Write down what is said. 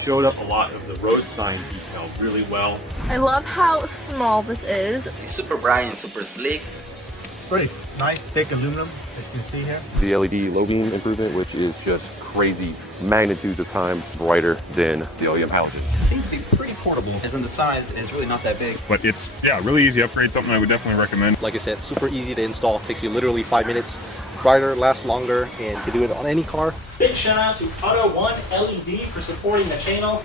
showed up a lot of the road sign detail really well. I love how small this is. It's super bright and super sleek. Pretty nice, thick aluminum, as you can see here. The LED low beam improvement, which is just crazy magnitudes of times brighter than the OEM halogen. It seems to be pretty portable, as in the size is really not that big. But it's, yeah, really easy upgrade, something I would definitely recommend. Like I said, super easy to install, takes you literally 5 minutes. Brighter, lasts longer, and you can do it on any car. Big shout out to AUTOONE LED for supporting the channel.